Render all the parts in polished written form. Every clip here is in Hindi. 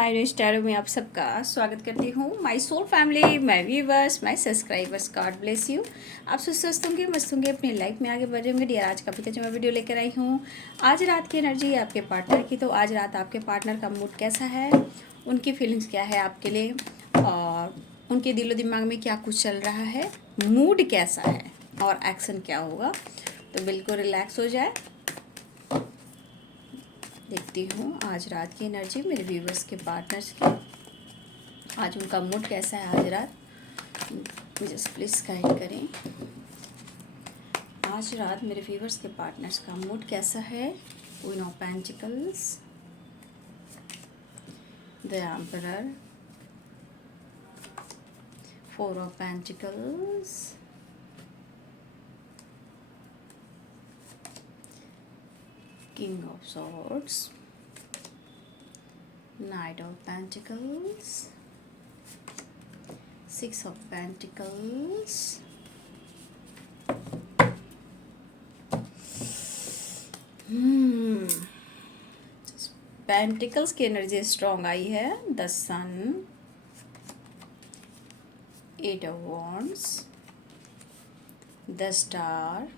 माय न्यू स्टार में आप सबका स्वागत करती हूँ। My soul family, my viewers, my subscribers, God bless you. आप सब स्वस्थ होंगे, मस्त होंगे, अपनी लाइफ में आगे बढ़े होंगे। डियर, आज का भी जो मैं वीडियो लेकर आई हूँ, आज रात की एनर्जी आपके पार्टनर की। तो आज रात आपके पार्टनर का मूड कैसा है, उनकी फीलिंग्स क्या है आपके लिए, और उनके दिलो दिमाग में क्या कुछ चल रहा है, मूड कैसा है और एक्शन क्या होगा। तो बिल्कुल रिलैक्स हो जाए। देखती हूँ आज रात की एनर्जी मेरे व्यूवर्स के पार्टनर्स की, आज उनका मूड कैसा है आज रात। जस्ट प्लीज़ गाइड करें, आज रात मेरे व्यूवर्स के पार्टनर्स का मूड कैसा है। Queen of pentacles, the emperor, four of pentacles, King of Swords, Knight of Pentacles, Six of Pentacles, pentacles की एनर्जी स्ट्रॉन्ग आई है। The sun, eight of wands, the star,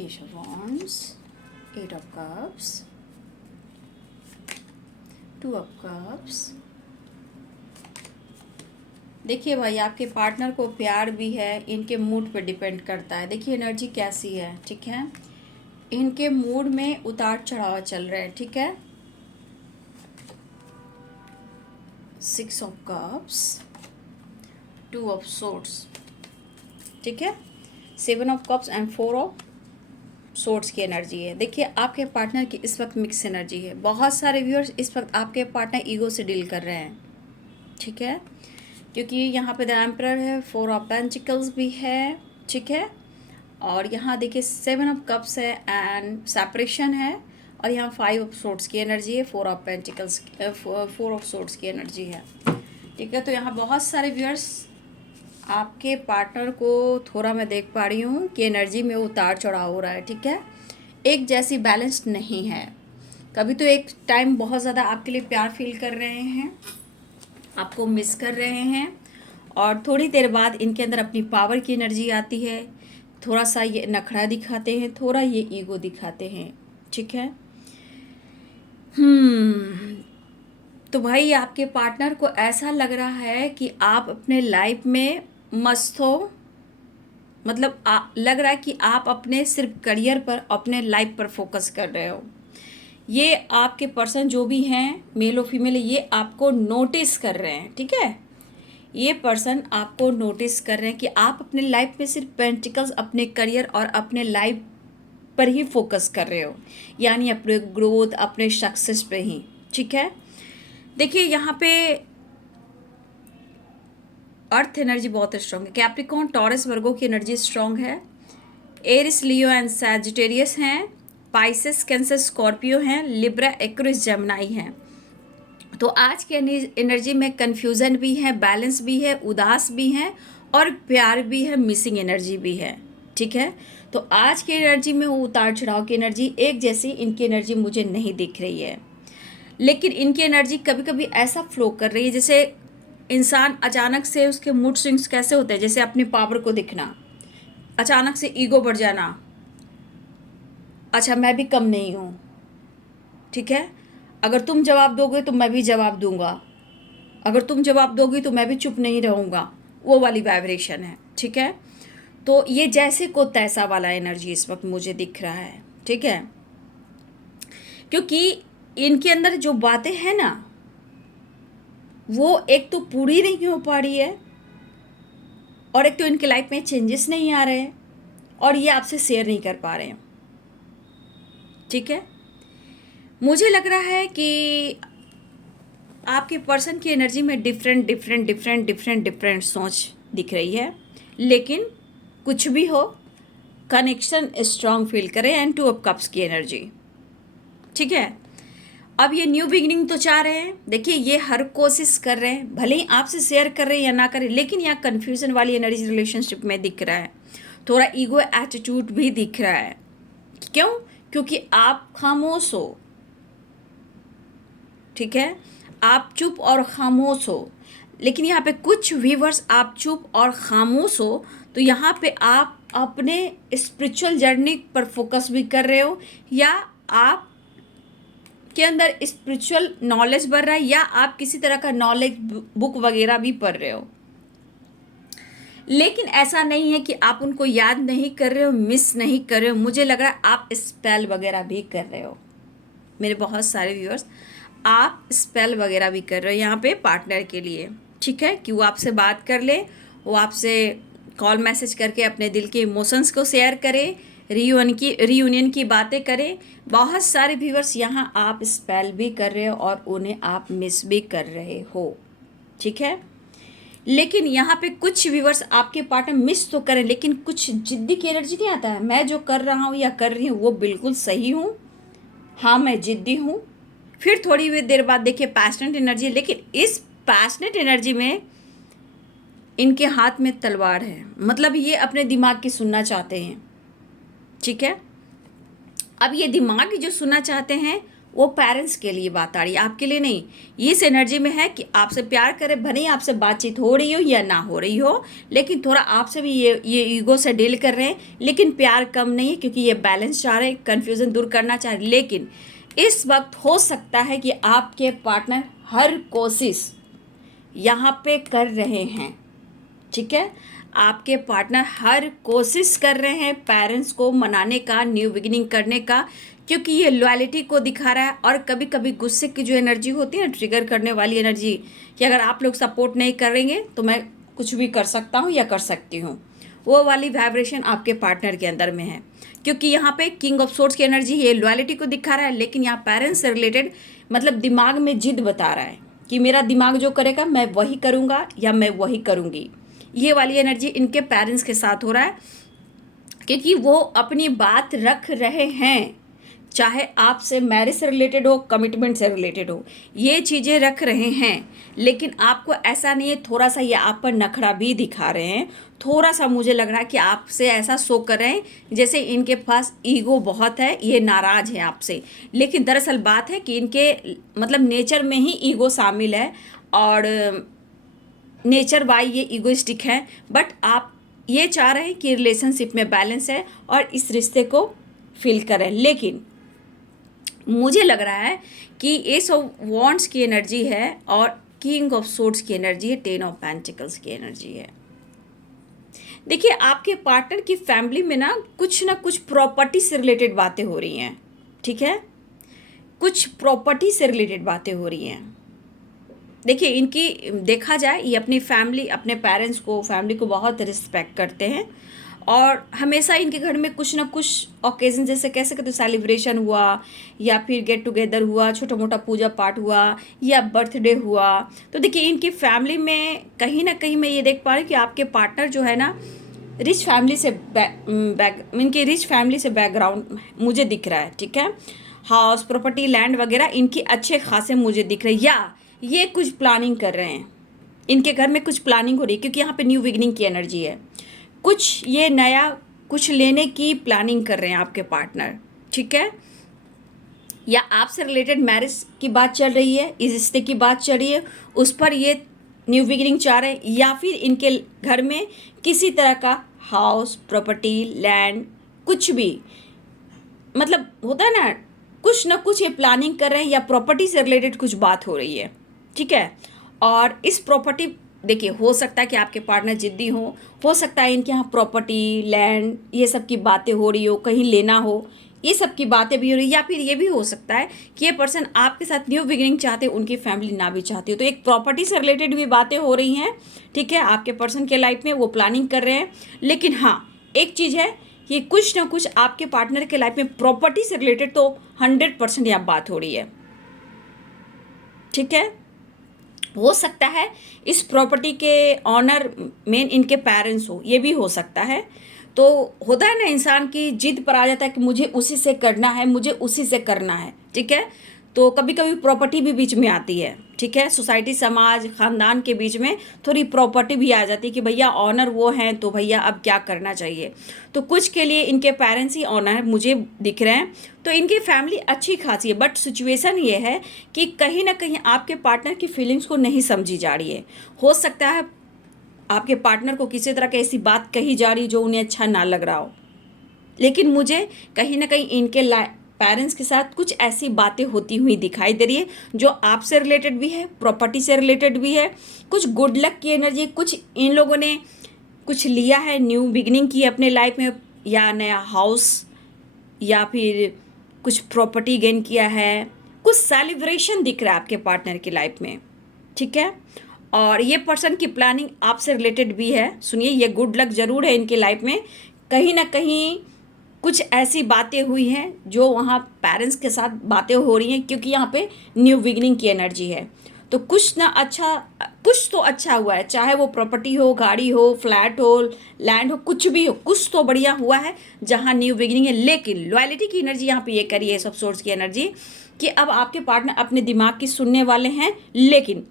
eight of wands, eight of cups, two of cups. देखिए भाई, आपके पार्टनर को प्यार भी है, इनके मूड पे डिपेंड करता है। देखिए एनर्जी कैसी है, ठीक है। इनके मूड में उतार चढ़ाव चल रहे हैं, ठीक है। Six of cups, two of swords, ठीक है। Seven of cups and four of swords की एनर्जी है। देखिए आपके पार्टनर की इस वक्त मिक्स एनर्जी है। बहुत सारे व्यूअर्स इस वक्त आपके पार्टनर ईगो से डील कर रहे हैं, ठीक है, क्योंकि यहाँ पे द एम्परर है, फोर ऑफ पेंटिकल्स भी है, ठीक है, और यहाँ देखिए सेवन ऑफ कप्स है एंड सेपरेशन है, और यहाँ फाइव ऑफ सोर्ड्स की एनर्जी है, four of pentacles, four of swords की एनर्जी है, ठीक है। तो यहाँ बहुत सारे व्यूअर्स आपके पार्टनर को थोड़ा मैं देख पा रही हूँ कि एनर्जी में उतार चढ़ाव हो रहा है, ठीक है। एक जैसी बैलेंस्ड नहीं है। कभी तो एक टाइम बहुत ज़्यादा आपके लिए प्यार फील कर रहे हैं, आपको मिस कर रहे हैं, और थोड़ी देर बाद इनके अंदर अपनी पावर की एनर्जी आती है। थोड़ा सा ये नखरा दिखाते हैं, थोड़ा ये ईगो दिखाते हैं, ठीक है। तो भाई आपके पार्टनर को ऐसा लग रहा है कि आप अपने लाइफ में मस्त हो, मतलब लग रहा है कि आप अपने सिर्फ करियर पर, अपने लाइफ पर फोकस कर रहे हो। ये आपके पर्सन जो भी हैं, मेल और फीमेल, ये आपको नोटिस कर रहे हैं, ठीक है। ये पर्सन आपको नोटिस कर रहे हैं कि आप अपने लाइफ में सिर्फ पेंटिकल्स, अपने करियर और अपने लाइफ पर ही फोकस कर रहे हो, यानी अपने ग्रोथ, अपने सक्सेस पे ही, ठीक है। देखिए यहाँ पे अर्थ एनर्जी बहुत स्ट्रांग है। कैप्रिकॉर्न, टॉरस, वर्गो की एनर्जी स्ट्रांग है। एरिस, लियो एंड सैजिटेरियस हैं। पाइसेस, कैंसर, स्कॉर्पियो हैं। लिब्रा, एक्वेरियस, जेमिनी हैं। तो आज के एनर्जी में कन्फ्यूज़न भी है, बैलेंस भी है, उदास भी है, और प्यार भी है, मिसिंग एनर्जी भी है, ठीक है। तो आज की एनर्जी में उतार चढ़ाव की एनर्जी एक जैसी इनकी एनर्जी मुझे नहीं दिख रही है, लेकिन इनकी एनर्जी कभी कभी ऐसा फ्लो कर रही है जैसे इंसान अचानक से उसके मूड स्विंग्स कैसे होते हैं, जैसे अपनी पावर को दिखना, अचानक से ईगो बढ़ जाना, अच्छा मैं भी कम नहीं हूँ, ठीक है, अगर तुम जवाब दोगे तो मैं भी जवाब दूंगा, अगर तुम जवाब दोगी तो मैं भी चुप नहीं रहूँगा, वो वाली वाइब्रेशन है, ठीक है। तो ये जैसे को तैसा वाला एनर्जी इस वक्त मुझे दिख रहा है, ठीक है, क्योंकि इनके अंदर जो बातें हैं ना, वो एक तो पूरी नहीं हो पा रही है, और एक तो इनके लाइफ में चेंजेस नहीं आ रहे हैं, और ये आपसे शेयर नहीं कर पा रहे हैं, ठीक है। मुझे लग रहा है कि आपके पर्सन की एनर्जी में डिफरेंट सोच दिख रही है, लेकिन कुछ भी हो, कनेक्शन स्ट्रांग फील करें। एंड टू ऑफ कप्स की एनर्जी, ठीक है। अब ये न्यू बिगिनिंग तो चाह रहे हैं। देखिए ये हर कोशिश कर रहे हैं, भले ही आपसे शेयर कर रहे हैं या ना करें, लेकिन यहाँ कन्फ्यूजन वाली एनर्जी रिलेशनशिप में दिख रहा है। थोड़ा ईगो एटीट्यूड भी दिख रहा है। क्यों? क्योंकि आप खामोश हो, ठीक है, आप चुप और खामोश हो। लेकिन यहाँ पे कुछ व्यूवर्स आप चुप और खामोश हो, तो यहाँ पे आप अपने स्पिरिचुअल जर्नी पर फोकस भी कर रहे हो, या आप के अंदर स्पिरिचुअल नॉलेज बढ़ रहा है, या आप किसी तरह का नॉलेज बुक वगैरह भी पढ़ रहे हो। लेकिन ऐसा नहीं है कि आप उनको याद नहीं कर रहे हो, मिस नहीं कर रहे हो। मुझे लग रहा है आप स्पेल वगैरह भी कर रहे हो। मेरे बहुत सारे व्यूअर्स आप स्पेल वगैरह भी कर रहे हो यहाँ पे पार्टनर के लिए, ठीक है, कि वो आपसे बात कर ले, वो आपसे कॉल मैसेज करके अपने दिल के इमोशंस को शेयर करे, रीयूनियन की बातें करें। बहुत सारे व्यूअर्स यहाँ आप स्पेल भी कर रहे हो और उन्हें आप मिस भी कर रहे हो, ठीक है। लेकिन यहाँ पे कुछ व्यूअर्स आपके पार्टनर मिस तो करें, लेकिन कुछ जिद्दी की एनर्जी नहीं आता है, मैं जो कर रहा हूँ या कर रही हूँ वो बिल्कुल सही हूँ, हाँ मैं जिद्दी हूँ। फिर थोड़ी देर बाद देखिए पैशनेट एनर्जी, लेकिन इस पैशनेट एनर्जी में इनके हाथ में तलवार है, मतलब ये अपने दिमाग की सुनना चाहते हैं, ठीक है। अब ये दिमाग जो सुनना चाहते हैं वो पेरेंट्स के लिए बात आ रही है, आपके लिए नहीं। ये इस एनर्जी में है कि आपसे प्यार करे, भले ही आपसे बातचीत हो रही हो या ना हो रही हो, लेकिन थोड़ा आपसे भी ये ईगो से डील कर रहे हैं। लेकिन प्यार कम नहीं है, क्योंकि ये बैलेंस चाह रहे हैं, कन्फ्यूज़न दूर करना चाह रहे हैं। लेकिन इस वक्त हो सकता है कि आपके पार्टनर हर कोशिश यहाँ पे कर रहे हैं, ठीक है। आपके पार्टनर हर कोशिश कर रहे हैं पेरेंट्स को मनाने का, न्यू बिगिनिंग करने का, क्योंकि ये लॉयल्टी को दिखा रहा है। और कभी कभी गुस्से की जो एनर्जी होती है ना, ट्रिगर करने वाली एनर्जी, कि अगर आप लोग सपोर्ट नहीं करेंगे तो मैं कुछ भी कर सकता हूँ या कर सकती हूँ, वो वाली वाइब्रेशन आपके पार्टनर के अंदर में है। क्योंकि यहाँ पे किंग ऑफ सोर्ड्स की एनर्जी ये लॉयल्टी को दिखा रहा है, लेकिन यहाँ पेरेंट्स से रिलेटेड मतलब दिमाग में जिद बता रहा है कि मेरा दिमाग जो करेगा मैं वही करूँगा या मैं वही करूँगी। ये वाली एनर्जी इनके पेरेंट्स के साथ हो रहा है, क्योंकि वो अपनी बात रख रहे हैं, चाहे आपसे मैरिज से रिलेटेड हो, कमिटमेंट से रिलेटेड हो, ये चीज़ें रख रहे हैं। लेकिन आपको ऐसा नहीं है, थोड़ा सा ये आप पर नखरा भी दिखा रहे हैं, थोड़ा सा मुझे लग रहा है कि आपसे ऐसा शो कर रहे हैं जैसे इनके पास ईगो बहुत है, ये नाराज़ है आपसे। लेकिन दरअसल बात है कि इनके मतलब नेचर में ही ईगो शामिल है, और नेचर वाई ये ईगोइस्टिक है। बट आप ये चाह रहे हैं कि रिलेशनशिप में बैलेंस है और इस रिश्ते को फील करें। लेकिन मुझे लग रहा है कि एस ऑफ वॉन्ड्स की एनर्जी है और किंग ऑफ सोर्ड्स की एनर्जी है, टेन ऑफ पेंटिकल्स की एनर्जी है। देखिए आपके पार्टनर की फैमिली में ना कुछ प्रॉपर्टी से रिलेटेड बातें हो रही हैं, ठीक है, कुछ प्रॉपर्टी से रिलेटेड बातें हो रही हैं। देखिए इनकी देखा जाए, ये अपनी फैमिली, अपने पेरेंट्स को, फैमिली को बहुत रिस्पेक्ट करते हैं, और हमेशा इनके घर में कुछ ना कुछ ओकेजन, जैसे कह सकते सेलिब्रेशन हुआ, या फिर गेट टुगेदर हुआ, छोटा मोटा पूजा पाठ हुआ, या बर्थडे हुआ। तो देखिए इनकी फैमिली में कहीं ना कहीं मैं ये देख पा रही हूँ कि आपके पार्टनर जो है ना रिच फैमिली से इनकी रिच फैमिली से बैकग्राउंड मुझे दिख रहा है, ठीक है। हाउस, प्रॉपर्टी, लैंड वगैरह इनकी अच्छे खासे मुझे दिख रहे हैं, या ये कुछ प्लानिंग कर रहे हैं, इनके घर में कुछ प्लानिंग हो रही है, क्योंकि यहाँ पे न्यू बिगिनिंग की एनर्जी है। कुछ ये नया कुछ लेने की प्लानिंग कर रहे हैं आपके पार्टनर, ठीक है, या आपसे रिलेटेड मैरिज की बात चल रही है, इस रिश्ते की बात चल रही है, उस पर ये न्यू बिगिनिंग चाह रहे हैं, या फिर इनके घर में किसी तरह का हाउस, प्रॉपर्टी, लैंड, कुछ भी मतलब होता है ना कुछ ये प्लानिंग कर रहे हैं, या प्रॉपर्टी से रिलेटेड कुछ बात हो रही है, ठीक है। और इस प्रॉपर्टी, देखिए हो सकता है कि आपके पार्टनर जिद्दी हो सकता है इनके यहाँ प्रॉपर्टी, लैंड, ये सब की बातें हो रही हो, कहीं लेना हो, ये सब की बातें भी हो रही, या फिर ये भी हो सकता है कि ये पर्सन आपके साथ न्यू बिगिनिंग चाहते हो, उनकी फैमिली ना भी चाहती हो। तो एक प्रॉपर्टी से रिलेटेड भी बातें हो रही हैं, ठीक है, आपके पर्सन के लाइफ में वो प्लानिंग कर रहे हैं। लेकिन हाँ एक चीज़ है, ये कुछ ना कुछ आपके पार्टनर के लाइफ में प्रॉपर्टी से रिलेटेड तो 100% यहाँ बात हो रही है, ठीक है। हो सकता है इस प्रॉपर्टी के ऑनर मेन इनके पेरेंट्स हो, ये भी हो सकता है। तो होता है ना इंसान की जिद पर आ जाता है कि मुझे उसी से करना है, मुझे उसी से करना है, ठीक है। तो कभी कभी प्रॉपर्टी भी बीच में आती है, ठीक है। सोसाइटी, समाज, खानदान के बीच में थोड़ी प्रॉपर्टी भी आ जाती है कि भैया ऑनर वो हैं तो भैया अब क्या करना चाहिए। तो कुछ के लिए इनके पेरेंट्स ही ऑनर मुझे दिख रहे हैं, तो इनकी फैमिली अच्छी खासी है। बट सिचुएशन ये है कि कहीं ना कहीं आपके पार्टनर की फीलिंग्स को नहीं समझी जा रही है। हो सकता है आपके पार्टनर को किसी तरह की ऐसी बात कही जा रही जो उन्हें अच्छा ना लग रहा हो, लेकिन मुझे कहीं ना कहीं इनके पेरेंट्स के साथ कुछ ऐसी बातें होती हुई दिखाई दे रही है जो आपसे रिलेटेड भी है, प्रॉपर्टी से रिलेटेड भी है, कुछ गुड लक की एनर्जी, कुछ इन लोगों ने कुछ लिया है, न्यू बिगिनिंग की अपने लाइफ में, या नया हाउस, या फिर कुछ प्रॉपर्टी गेन किया है, कुछ सेलिब्रेशन दिख रहा है आपके पार्टनर की लाइफ में, ठीक है। और ये पर्सन की प्लानिंग आपसे रिलेटेड भी है। सुनिए, ये गुड लक ज़रूर है इनकी लाइफ में। कहीं ना कहीं कुछ ऐसी बातें हुई हैं जो वहाँ पेरेंट्स के साथ बातें हो रही हैं, क्योंकि यहाँ पे न्यू बिगिनिंग की एनर्जी है। तो कुछ ना अच्छा, कुछ तो अच्छा हुआ है, चाहे वो प्रॉपर्टी हो, गाड़ी हो, फ्लैट हो, लैंड हो, कुछ भी हो, कुछ तो बढ़िया हुआ है जहाँ न्यू बिगिनिंग है। लेकिन लॉयलिटी की एनर्जी यहाँ पे ये करी है, सब सोर्स की एनर्जी, कि अब आपके पार्टनर अपने दिमाग की सुनने वाले हैं, लेकिन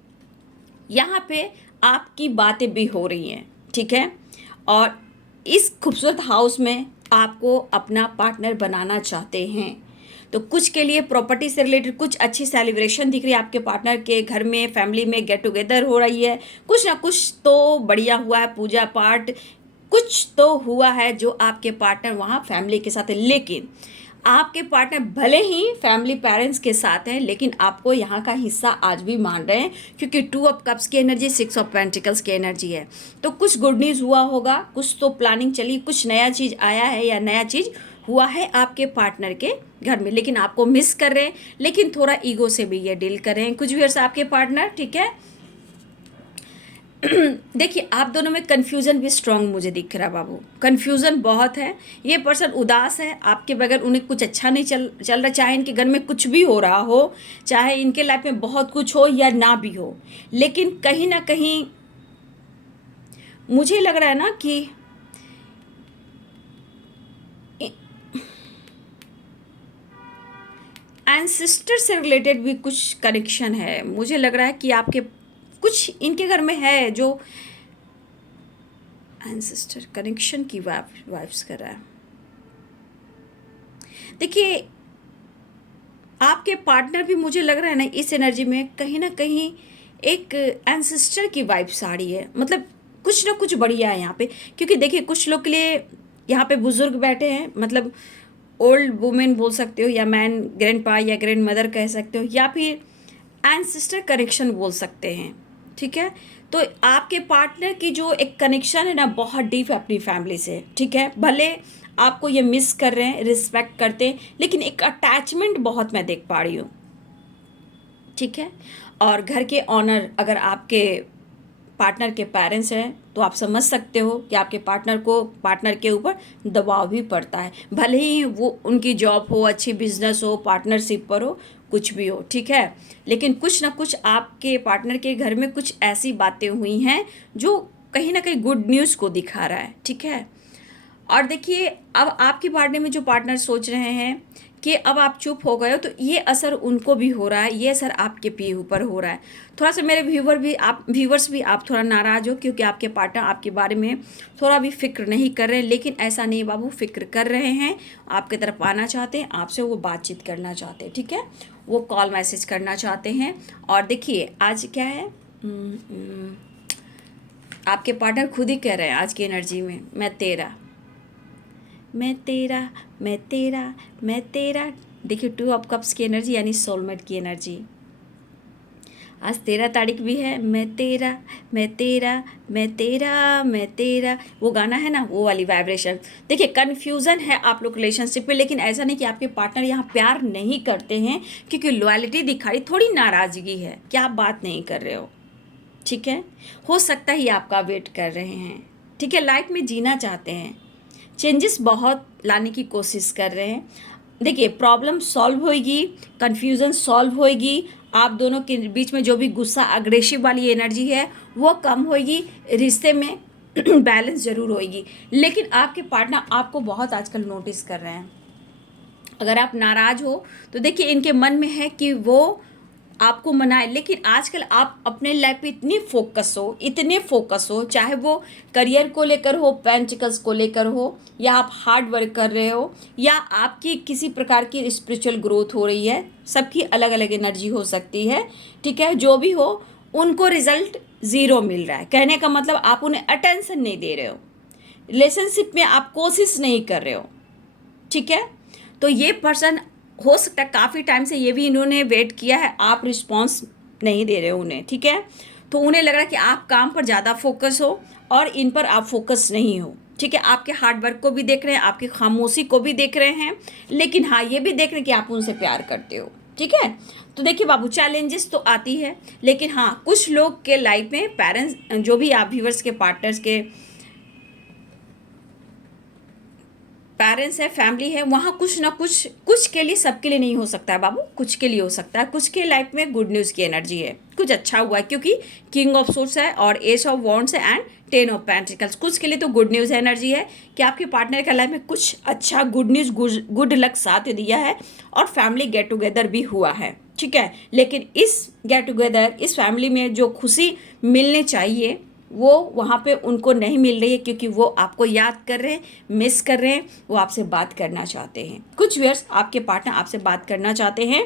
यहाँ पे आपकी बातें भी हो रही हैं, ठीक है। और इस खूबसूरत हाउस में आपको अपना पार्टनर बनाना चाहते हैं। तो कुछ के लिए प्रॉपर्टी से रिलेटेड कुछ अच्छी सेलिब्रेशन दिख रही है आपके पार्टनर के घर में, फैमिली में गेट टुगेदर हो रही है, कुछ ना कुछ तो बढ़िया हुआ है, पूजा पाठ कुछ तो हुआ है जो आपके पार्टनर वहाँ फैमिली के साथ है। लेकिन आपके पार्टनर भले ही फैमिली पेरेंट्स के साथ हैं, लेकिन आपको यहाँ का हिस्सा आज भी मान रहे हैं, क्योंकि 2 ऑफ कप्स की एनर्जी, 6 ऑफ पेंटिकल्स की एनर्जी है। तो कुछ गुड न्यूज़ हुआ होगा, कुछ तो प्लानिंग चली, कुछ नया चीज़ आया है या नया चीज़ हुआ है आपके पार्टनर के घर में, लेकिन आपको मिस कर रहे हैं, लेकिन थोड़ा ईगो से भी ये डील कर रहे हैं कुछ भी अर्सा आपके पार्टनर, ठीक है। देखिए, आप दोनों में कन्फ्यूज़न भी स्ट्रांग मुझे दिख रहा है बाबू, कन्फ्यूज़न बहुत है। ये पर्सन उदास है आपके बगैर, उन्हें कुछ अच्छा नहीं चल रहा, चाहे इनके घर में कुछ भी हो रहा हो, चाहे इनके लाइफ में बहुत कुछ हो या ना भी हो, लेकिन कहीं ना कहीं मुझे लग रहा है ना कि एंसेस्टर से रिलेटेड भी कुछ कनेक्शन है। मुझे लग रहा है कि आपके कुछ इनके घर में है जो एंसेस्टर कनेक्शन की वाइब्स कर रहा है। देखिए, आपके पार्टनर भी मुझे लग रहा है ना इस एनर्जी में कहीं ना कहीं एक एंसेस्टर की वाइब्स आ रही है, मतलब कुछ ना कुछ बढ़िया है यहाँ पे। क्योंकि देखिए, कुछ लोग के लिए यहाँ पे बुजुर्ग बैठे हैं, मतलब ओल्ड वुमेन बोल सकते हो, या मैन ग्रैंडपा या ग्रैंड मदर कह सकते हो, या फिर एंसेस्टर कनेक्शन बोल सकते हैं, ठीक है। तो आपके पार्टनर की जो एक कनेक्शन है ना बहुत डीप है अपनी फैमिली से, ठीक है। भले आपको ये मिस कर रहे हैं, रिस्पेक्ट करते हैं, लेकिन एक अटैचमेंट बहुत मैं देख पा रही हूँ, ठीक है। और घर के ऑनर अगर आपके पार्टनर के पेरेंट्स हैं तो आप समझ सकते हो कि आपके पार्टनर के ऊपर दबाव भी पड़ता है, भले ही वो उनकी जॉब हो, अच्छी बिजनेस हो, पार्टनरशिप पर हो, कुछ भी हो, ठीक है। लेकिन कुछ ना कुछ आपके पार्टनर के घर में कुछ ऐसी बातें हुई हैं जो कहीं ना कहीं गुड न्यूज़ को दिखा रहा है, ठीक है। और देखिए, अब आपके पार्टनर में जो पार्टनर सोच रहे हैं कि अब आप चुप हो गए हो, तो ये असर उनको भी हो रहा है, ये असर आपके भी ऊपर हो रहा है। थोड़ा सा मेरे व्यूवर्स भी आप थोड़ा नाराज़ हो, क्योंकि आपके पार्टनर आपके बारे में थोड़ा भी फिक्र नहीं कर रहे हैं। लेकिन ऐसा नहीं बाबू, फिक्र कर रहे हैं, आपके तरफ आना चाहते हैं, आपसे वो बातचीत करना चाहते हैं, ठीक है। वो कॉल मैसेज करना चाहते हैं। और देखिए, आज क्या है, आपके पार्टनर खुद ही कह रहे हैं आज की एनर्जी में, मैं तेरा, मैं तेरा, मैं तेरा, मैं तेरा। देखिए, 2 ऑफ कप्स की एनर्जी यानी सोलमेट की एनर्जी। आज 13 तारीख भी है। मैं तेरा, मैं तेरा, मैं तेरा, मैं तेरा, वो गाना है ना, वो वाली वाइब्रेशन। देखिए, कन्फ्यूज़न है आप लोग रिलेशनशिप में, लेकिन ऐसा नहीं कि आपके पार्टनर यहाँ प्यार नहीं करते हैं, क्योंकि लॉयल्टी दिखाई, थोड़ी नाराज़गी है कि आप बात नहीं कर रहे हो, ठीक है। हो सकता ही आपका वेट कर रहे हैं, ठीक है, लाइफ में जीना चाहते हैं, चेंजेस बहुत लाने की कोशिश कर रहे हैं। देखिए, प्रॉब्लम सॉल्व होएगी, कन्फ्यूज़न सॉल्व होएगी, आप दोनों के बीच में जो भी गुस्सा, अग्रेसिव वाली एनर्जी है वो कम होएगी, रिश्ते में बैलेंस ज़रूर होएगी। लेकिन आपके पार्टनर आपको बहुत आजकल नोटिस कर रहे हैं, अगर आप नाराज़ हो तो देखिए इनके मन में है कि वो आपको मनाए, लेकिन आजकल आप अपने लाइफ पे इतने फोकस हो, चाहे वो करियर को लेकर हो, पेंटिकल्स को लेकर हो, या आप हार्ड वर्क कर रहे हो, या आपकी किसी प्रकार की स्पिरिचुअल ग्रोथ हो रही है। सबकी अलग अलग एनर्जी हो सकती है, ठीक है। जो भी हो, उनको रिजल्ट ज़ीरो मिल रहा है। कहने का मतलब आप उन्हें अटेंशन नहीं दे रहे हो, रिलेशनशिप में आप कोशिश नहीं कर रहे हो, ठीक है। तो ये पर्सन हो सकता है काफ़ी टाइम से ये भी इन्होंने वेट किया है, आप रिस्पॉन्स नहीं दे रहे हो उन्हें, ठीक है। तो उन्हें लग रहा है कि आप काम पर ज़्यादा फोकस हो और इन पर आप फोकस नहीं हो, ठीक है। आपके हार्ड वर्क को भी देख रहे हैं, आपकी खामोशी को भी देख रहे हैं, लेकिन हाँ ये भी देख रहे हैं कि आप उनसे प्यार करते हो, ठीक है। तो देखिए बाबू, चैलेंजेस तो आती है, लेकिन हाँ कुछ लोग के लाइफ में पेरेंट्स, जो भी आप व्यूअर्स के पार्टनर्स के पेरेंट्स है, फैमिली है, वहाँ कुछ ना कुछ, कुछ के लिए, सबके लिए नहीं हो सकता है बाबू, कुछ के लिए हो सकता है। कुछ के लाइफ में गुड न्यूज़ की एनर्जी है, कुछ अच्छा हुआ है, क्योंकि किंग ऑफ सोर्स है और एस ऑफ वॉन्ड्स है एंड 10 ऑफ पेंटिकल्स। कुछ के लिए तो गुड न्यूज़ एनर्जी है कि आपके पार्टनर का लाइफ में कुछ अच्छा गुड न्यूज़, गुड लक साथ दिया है और फैमिली गेट टुगेदर भी हुआ है, ठीक है। लेकिन इस गेट टुगेदर, इस फैमिली में जो खुशी मिलने चाहिए वो वहाँ पे उनको नहीं मिल रही है, क्योंकि वो आपको याद कर रहे हैं, मिस कर रहे हैं, वो आपसे बात करना चाहते हैं। कुछ व्यूअर्स, आपके पार्टनर आपसे बात करना चाहते हैं।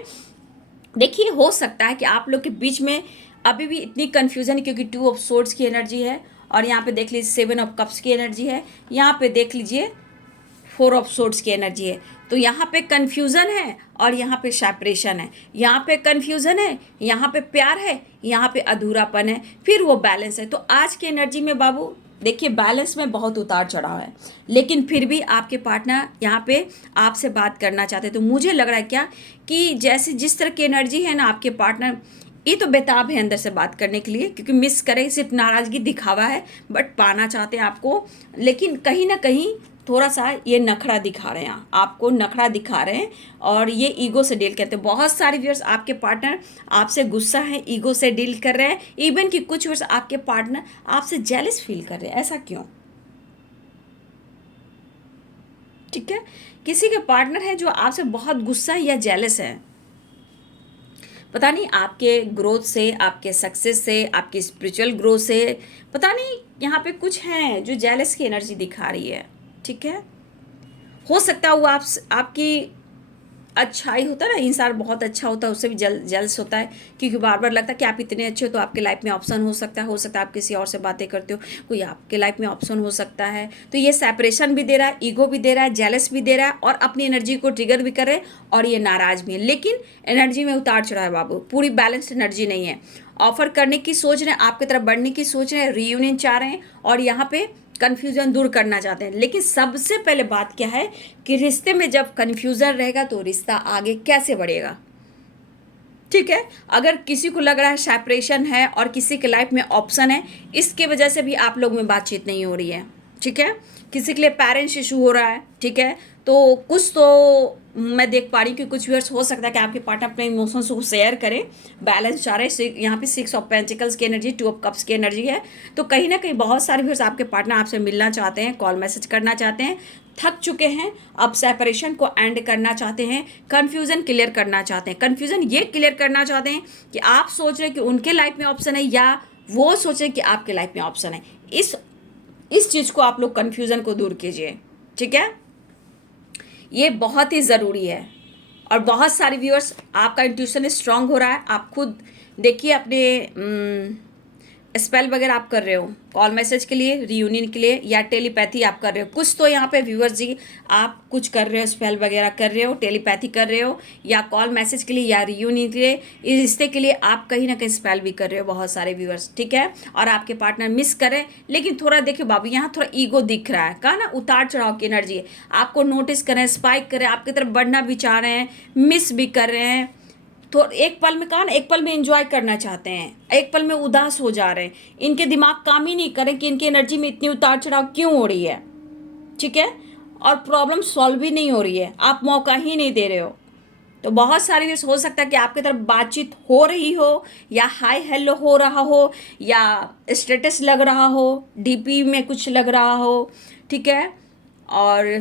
देखिए हो सकता है कि आप लोग के बीच में अभी भी इतनी कन्फ्यूज़न है, क्योंकि 2 ऑफ सोर्ड्स की एनर्जी है और यहाँ पे देख लीजिए 7 ऑफ कप्स की एनर्जी है, यहाँ पे देख लीजिए 4 ऑफ सोर्ड्स की एनर्जी है। तो यहाँ पे कन्फ्यूज़न है और यहाँ पे सेपरेशन है, यहाँ पे कन्फ्यूज़न है, यहाँ पे प्यार है, यहाँ पे अधूरापन है, फिर वो बैलेंस है। तो आज की एनर्जी में बाबू देखिए बैलेंस में बहुत उतार चढ़ाव है, लेकिन फिर भी आपके पार्टनर यहाँ पे आपसे बात करना चाहते हैं। तो मुझे लग रहा है क्या कि जैसे जिस तरह की एनर्जी है ना आपके पार्टनर, ये तो बेताब है अंदर से बात करने के लिए, क्योंकि मिस करे, सिर्फ नाराज़गी दिखावा है, बट पाना चाहते हैं आपको, लेकिन कहीं ना कहीं थोड़ा सा ये नखरा दिखा रहे हैं, आपको नखरा दिखा रहे हैं और ये ईगो से डील करते हैं। बहुत सारे व्यूअर्स आपके पार्टनर आपसे गुस्सा है, ईगो से डील कर रहे हैं, इवन कि कुछ व्यूअर्स आपके पार्टनर आपसे जेलस फील कर रहे हैं। ऐसा क्यों? ठीक है, किसी के पार्टनर है जो आपसे बहुत गुस्सा है या जेलस है, पता नहीं आपके ग्रोथ से, आपके सक्सेस से, आपकी स्पिरिचुअल ग्रोथ से, पता नहीं यहाँ पे कुछ है जो जेलस की एनर्जी दिखा रही है, ठीक है। हो सकता है वो आपकी अच्छाई होता है ना, इंसान बहुत अच्छा होता है उससे भी जेलस होता है, क्योंकि बार बार लगता है कि आप इतने अच्छे हो तो आपके लाइफ में ऑप्शन हो सकता है आप किसी और से बातें करते हो, कोई आपके लाइफ में ऑप्शन हो सकता है। तो ये सेपरेशन भी दे रहा है, ईगो भी दे रहा है, जेलस भी दे रहा है और अपनी एनर्जी को ट्रिगर भी कर रहे हैं, और ये नाराज भी है। लेकिन एनर्जी में उतार चढ़ा है बाबू, पूरी बैलेंस्ड एनर्जी नहीं है। ऑफर करने की सोच रहे हैं, आपकी तरफ बढ़ने की सोच रहे हैं, रीयूनियन चाह रहे हैं और यहाँ पे कन्फ्यूज़न दूर करना चाहते हैं। लेकिन सबसे पहले बात क्या है कि रिश्ते में जब कन्फ्यूज़न रहेगा तो रिश्ता आगे कैसे बढ़ेगा, ठीक है। अगर किसी को लग रहा है सेपरेशन है और किसी के लाइफ में ऑप्शन है, इसके वजह से भी आप लोग में बातचीत नहीं हो रही है, ठीक है। किसी के लिए पेरेंट्स इशू हो रहा है, ठीक है। तो कुछ तो मैं देख पा रही हूँ कि कुछ व्यूअर्स हो सकता है कि आपके पार्टनर अपने इमोशंस को शेयर करें, बैलेंस चाह रहे हैं। यहाँ पे 6 ऑफ पेंटिकल्स की एनर्जी, 2 ऑफ कप्स की एनर्जी है। तो कहीं ना कहीं बहुत सारे व्यूअर्स आपके पार्टनर आपसे मिलना चाहते हैं, कॉल मैसेज करना चाहते हैं, थक चुके हैं, अब सेपरेशन को एंड करना चाहते हैं, कन्फ्यूज़न क्लियर करना चाहते हैं। कन्फ्यूज़न ये क्लियर करना चाहते हैं कि आप सोच रहे हैं कि उनके लाइफ में ऑप्शन है या वो सोचें कि आपके लाइफ में ऑप्शन है। इस चीज़ को आप लोग कन्फ्यूज़न को दूर कीजिए, ठीक है। ये बहुत ही ज़रूरी है। और बहुत सारे व्यूअर्स आपका इंट्यूशन स्ट्रांग हो रहा है, आप खुद देखिए अपने स्पेल वगैरह आप कर रहे हो, कॉल मैसेज के लिए, रियूनियन के लिए, या टेलीपैथी आप कर रहे हो। कुछ तो यहाँ पे व्यूअर्स जी आप कुछ कर रहे हो, स्पेल वगैरह कर रहे हो, टेलीपैथी कर रहे हो, या कॉल मैसेज के लिए, या रियूनियन के लिए, इस रिश्ते के लिए आप कहीं ना कहीं स्पेल भी कर रहे हो, बहुत सारे व्यूअर्स, ठीक है। और आपके पार्टनर मिस करें, लेकिन थोड़ा देखिए बाबू यहाँ थोड़ा ईगो दिख रहा है, कहा ना उतार चढ़ाव की एनर्जी है, आपको नोटिस करें, स्पाइक करें, आपकी तरफ बढ़ना भी चाह रहे हैं, मिस भी कर रहे हैं। तो एक पल में कहा ना, एक पल में एंजॉय करना चाहते हैं, एक पल में उदास हो जा रहे हैं, इनके दिमाग काम ही नहीं करें कि इनकी एनर्जी में इतनी उतार चढ़ाव क्यों हो रही है, ठीक है। और प्रॉब्लम सॉल्व भी नहीं हो रही है, आप मौका ही नहीं दे रहे हो। तो बहुत सारी वेज हो सकता है कि आपकी तरफ बातचीत हो रही हो, या हाय हेलो हो रहा हो, या स्टेटस लग रहा हो, डीपी में कुछ लग रहा हो, ठीक है। और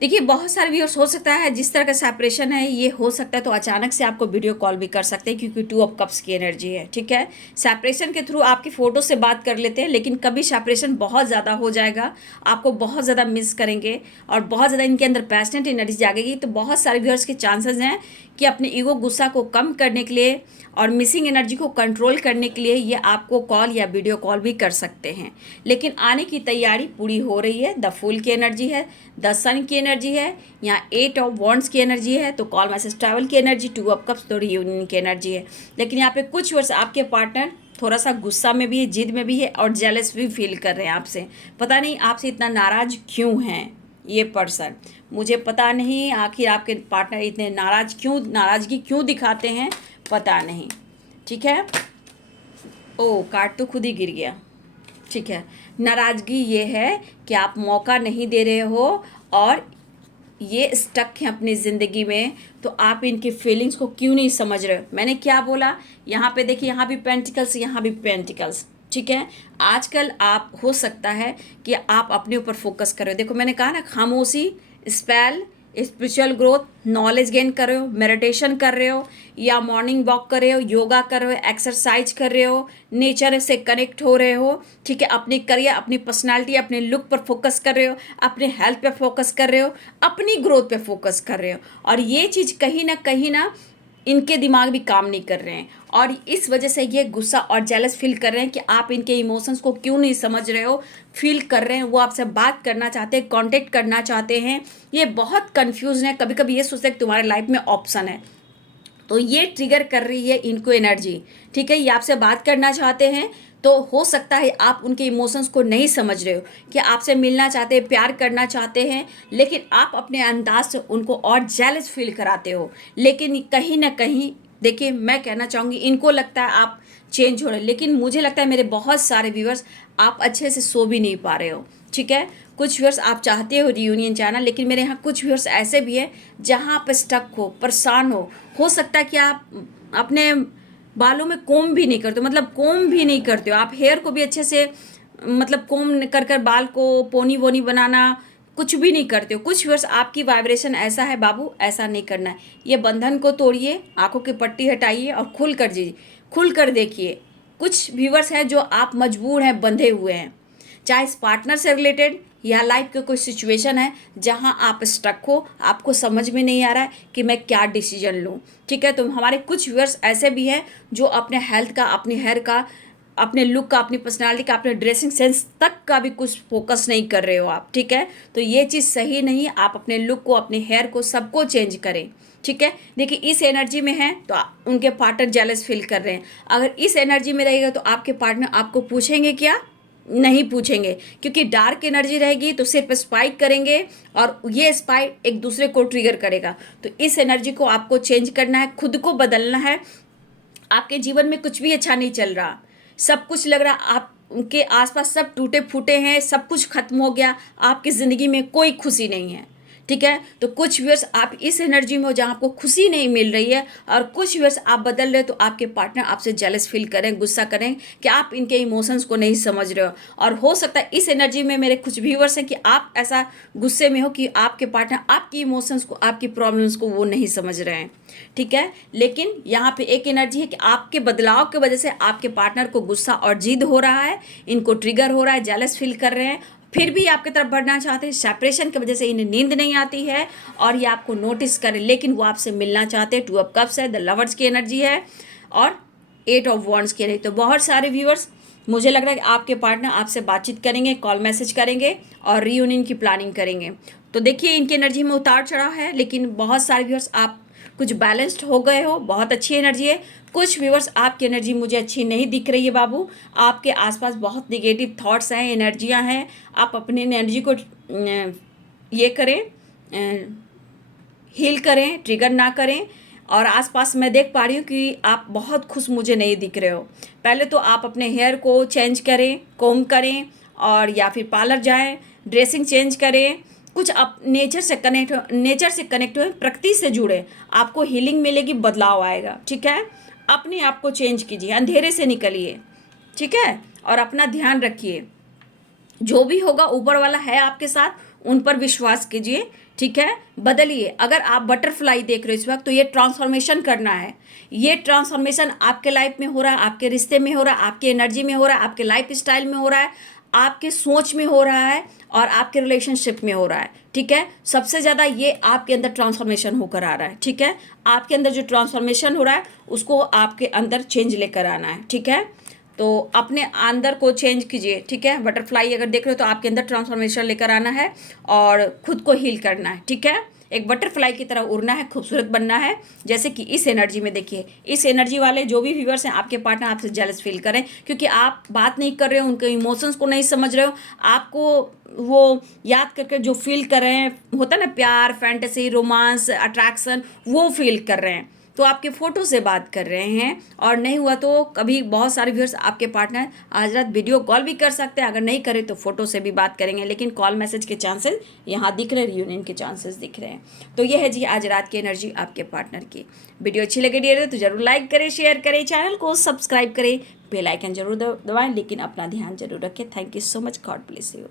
देखिए, बहुत सारे व्यूअर्स हो सकता है जिस तरह का सेपरेशन है ये हो सकता है तो अचानक से आपको वीडियो कॉल भी कर सकते हैं, क्योंकि 2 ऑफ कप्स की एनर्जी है, ठीक है। सेपरेशन के थ्रू आपकी फ़ोटो से बात कर लेते हैं, लेकिन कभी सेपरेशन बहुत ज़्यादा हो जाएगा, आपको बहुत ज़्यादा मिस करेंगे और बहुत ज़्यादा इनके अंदर पैशनेट एनर्जी जागेगी, तो बहुत सारे व्यूअर्स के चांसेस हैं कि अपने ईगो गुस्सा को कम करने के लिए और मिसिंग एनर्जी को कंट्रोल करने के लिए ये आपको कॉल या वीडियो कॉल भी कर सकते हैं। लेकिन आने की तैयारी पूरी हो रही है। द फूल की एनर्जी है, द सन की एनर्जी है, यहाँ 8 ऑफ वॉन्ड्स की एनर्जी है, तो कॉल मैसेज ट्रैवल की एनर्जी, 2 ऑफ कप्स तो रियूनियन की एनर्जी है। लेकिन यहाँ पे कुछ वर्ष आपके पार्टनर थोड़ा सा गुस्सा में भी है, जिद में भी है और जेलस भी फील कर रहे हैं आपसे। पता नहीं आपसे इतना नाराज़ क्यों हैं ये पर्सन, मुझे पता नहीं आखिर आपके पार्टनर इतने नाराज़गी क्यों दिखाते हैं, पता नहीं, ठीक है। ओ कार्ड तो खुद ही गिर गया, ठीक है। नाराज़गी ये है कि आप मौका नहीं दे रहे हो और ये स्टक हैं अपनी ज़िंदगी में, तो आप इनकी फीलिंग्स को क्यों नहीं समझ रहे हो। मैंने क्या बोला, यहाँ पे देखिए, यहाँ भी पेंटिकल्स, यहाँ भी पेंटिकल्स, ठीक है। आजकल आप हो सकता है कि आप अपने ऊपर फोकस कर रहे हो। देखो मैंने कहा ना, खामोशी, spell, spiritual growth, knowledge gain कर रहे हो, मेडिटेशन कर रहे हो या मॉर्निंग वॉक कर रहे हो, योगा कर रहे हो, एक्सरसाइज कर रहे हो, नेचर से कनेक्ट हो रहे हो, ठीक है। अपनी करियर, अपनी पर्सनालिटी, अपने लुक पर फोकस कर रहे हो, अपने हेल्थ पे फोकस कर रहे हो, अपनी ग्रोथ पे फोकस कर रहे हो। और ये चीज़ कहीं ना इनके दिमाग भी काम नहीं कर रहे हैं और इस वजह से ये गुस्सा और जेलस फील कर रहे हैं कि आप इनके इमोशंस को क्यों नहीं समझ रहे हो, फील कर रहे हैं। वो आपसे बात करना चाहते हैं, कांटेक्ट करना चाहते हैं, ये बहुत कंफ्यूज है। कभी कभी ये सोचते हैं कि तुम्हारे लाइफ में ऑप्शन है, तो ये ट्रिगर कर रही है इनको एनर्जी, ठीक है। ये आपसे बात करना चाहते हैं, तो हो सकता है आप उनके इमोशंस को नहीं समझ रहे हो कि आपसे मिलना चाहते हैं, प्यार करना चाहते हैं, लेकिन आप अपने अंदाज से उनको और जेलस फील कराते हो। लेकिन कहीं ना कहीं देखिए, मैं कहना चाहूँगी, इनको लगता है आप चेंज हो रहे, लेकिन मुझे लगता है मेरे बहुत सारे व्यूअर्स आप अच्छे से सो भी नहीं पा रहे हो, ठीक है। कुछ व्यूअर्स आप चाहते हो रियूनियन जाना, लेकिन मेरे यहाँ कुछ व्यूअर्स ऐसे भी हैं जहाँ आप स्टक हो, परेशान हो सकता है कि आप अपने बालों में कोम भी नहीं करते हो, मतलब कोम भी नहीं करते हो आप, हेयर को भी अच्छे से मतलब कोम कर कर बाल को पोनी वोनी बनाना कुछ भी नहीं करते हो। कुछ व्यूअर्स आपकी वाइब्रेशन ऐसा है, बाबू ऐसा नहीं करना है, ये बंधन को तोड़िए, आंखों की पट्टी हटाइए और खुल कर जी, खुल कर देखिए। कुछ व्यूअर्स हैं जो आप मजबूर हैं, बंधे हुए हैं, चाहे इस पार्टनर से रिलेटेड या लाइफ के कोई सिचुएशन है जहां आप स्टक हो, आपको समझ में नहीं आ रहा है कि मैं क्या डिसीजन लूं, ठीक है। तो हमारे कुछ व्यूअर्स ऐसे भी हैं जो अपने हेल्थ का, अपने हेयर का, अपने लुक का, अपनी पर्सनालिटी का, अपने ड्रेसिंग सेंस तक का भी कुछ फोकस नहीं कर रहे हो आप, ठीक है। तो ये चीज़ सही नहीं है, आप अपने लुक को, अपने हेयर को, सबको चेंज करें, ठीक है। देखिए इस एनर्जी में है तो उनके पार्टनर जेलस फील कर रहे हैं। अगर इस एनर्जी में रहेगा तो आपके पार्टनर आपको पूछेंगे क्या, नहीं पूछेंगे, क्योंकि डार्क एनर्जी रहेगी तो सिर्फ स्पाइक करेंगे और ये स्पाइक एक दूसरे को ट्रिगर करेगा। तो इस एनर्जी को आपको चेंज करना है, खुद को बदलना है। आपके जीवन में कुछ भी अच्छा नहीं चल रहा, सब कुछ लग रहा आप उनके आसपास सब टूटे फूटे हैं, सब कुछ खत्म हो गया, आपकी ज़िंदगी में कोई खुशी नहीं है, ठीक है। तो कुछ व्यूअर्स आप इस एनर्जी में हो जहाँ आपको खुशी नहीं मिल रही है, और कुछ व्यूअर्स आप बदल रहे हो तो आपके पार्टनर आपसे जेलस फील करें, गुस्सा करें कि आप इनके इमोशंस को नहीं समझ रहे हो। और हो सकता है इस एनर्जी में मेरे कुछ व्यूअर्स हैं कि आप ऐसा गुस्से में हो कि आपके पार्टनर आपकी इमोशंस को, आपकी प्रॉब्लम्स को वो नहीं समझ रहे हैं, ठीक है। लेकिन यहाँ पे एक एनर्जी है कि आपके बदलाव की वजह से आपके पार्टनर को गुस्सा और जिद हो रहा है, इनको ट्रिगर हो रहा है, जेलस फील कर रहे हैं, फिर भी आपकी तरफ बढ़ना चाहते हैं। सेपरेशन की वजह से इन्हें नींद नहीं आती है और ये आपको नोटिस करें, लेकिन वो आपसे मिलना चाहते हैं। 2 ऑफ कप्स है, द लवर्स की एनर्जी है और 8 ऑफ वॉन्ड्स की एनर्जी। तो बहुत सारे व्यूअर्स, मुझे लग रहा है कि आपके पार्टनर आपसे बातचीत करेंगे, कॉल मैसेज करेंगे और रीयूनियन की प्लानिंग करेंगे। तो देखिए इनकी एनर्जी में उतार चढ़ाव है, लेकिन बहुत सारे व्यूअर्स आप कुछ बैलेंस्ड हो गए हो, बहुत अच्छी एनर्जी है। कुछ व्यूअर्स आपकी एनर्जी मुझे अच्छी नहीं दिख रही है बाबू, आपके आसपास बहुत निगेटिव थॉट्स हैं, एनर्जियां हैं। आप अपनी एनर्जी को ये करें, हील करें, ट्रिगर ना करें। और आसपास मैं देख पा रही हूँ कि आप बहुत खुश मुझे नहीं दिख रहे हो। पहले तो आप अपने हेयर को चेंज करें, कोम करें और या फिर पार्लर जाएं, ड्रेसिंग चेंज करें, कुछ आप नेचर से कनेक्ट हुए, प्रकृति से जुड़े, आपको हीलिंग मिलेगी, बदलाव आएगा, ठीक है। अपने आप को चेंज कीजिए, अंधेरे से निकलिए, ठीक है, और अपना ध्यान रखिए। जो भी होगा ऊपर वाला है आपके साथ, उन पर विश्वास कीजिए, ठीक है। बदलिए। अगर आप बटरफ्लाई देख रहे हो इस वक्त, तो ये ट्रांसफॉर्मेशन करना है। ये ट्रांसफॉर्मेशन आपके लाइफ में हो रहा है, आपके रिश्ते में हो रहा है, आपकी एनर्जी में हो रहा है, आपके लाइफ स्टाइल में हो रहा है, आपके सोच में हो रहा है और आपके रिलेशनशिप में हो रहा है, ठीक है। सबसे ज़्यादा ये आपके अंदर ट्रांसफॉर्मेशन होकर आ रहा है, ठीक है। आपके अंदर जो ट्रांसफॉर्मेशन हो रहा है उसको आपके अंदर चेंज लेकर आना है, ठीक है। तो अपने अंदर को चेंज कीजिए, ठीक है। बटरफ्लाई अगर देख रहे हो तो आपके अंदर ट्रांसफॉर्मेशन लेकर आना है और खुद को हील करना है, ठीक है। एक बटरफ्लाई की तरह उड़ना है, खूबसूरत बनना है। जैसे कि इस एनर्जी में देखिए, इस एनर्जी वाले जो भी व्यूअर्स हैं, आपके पार्टनर आपसे जेलस फील करें, क्योंकि आप बात नहीं कर रहे हो, उनके इमोशंस को नहीं समझ रहे हो। आपको वो याद करके जो फील कर रहे हैं, होता है ना प्यार, फैंटेसी, रोमांस, अट्रैक्शन, वो फील कर रहे हैं। तो आपके फ़ोटो से बात कर रहे हैं, और नहीं हुआ तो कभी बहुत सारे व्यूअर्स आपके पार्टनर आज रात वीडियो कॉल भी कर सकते हैं। अगर नहीं करें तो फ़ोटो से भी बात करेंगे, लेकिन कॉल मैसेज के चांसेस यहाँ दिख रहे हैं, रियूनियन के चांसेस दिख रहे हैं। तो ये है जी आज रात की एनर्जी आपके पार्टनर की। वीडियो अच्छी लगी डियर तो जरूर लाइक करें, शेयर करें, चैनल को सब्सक्राइब करें, बेल आइकन जरूर दबाएं, लेकिन अपना ध्यान जरूर रखें। Thank you so much, God bless you.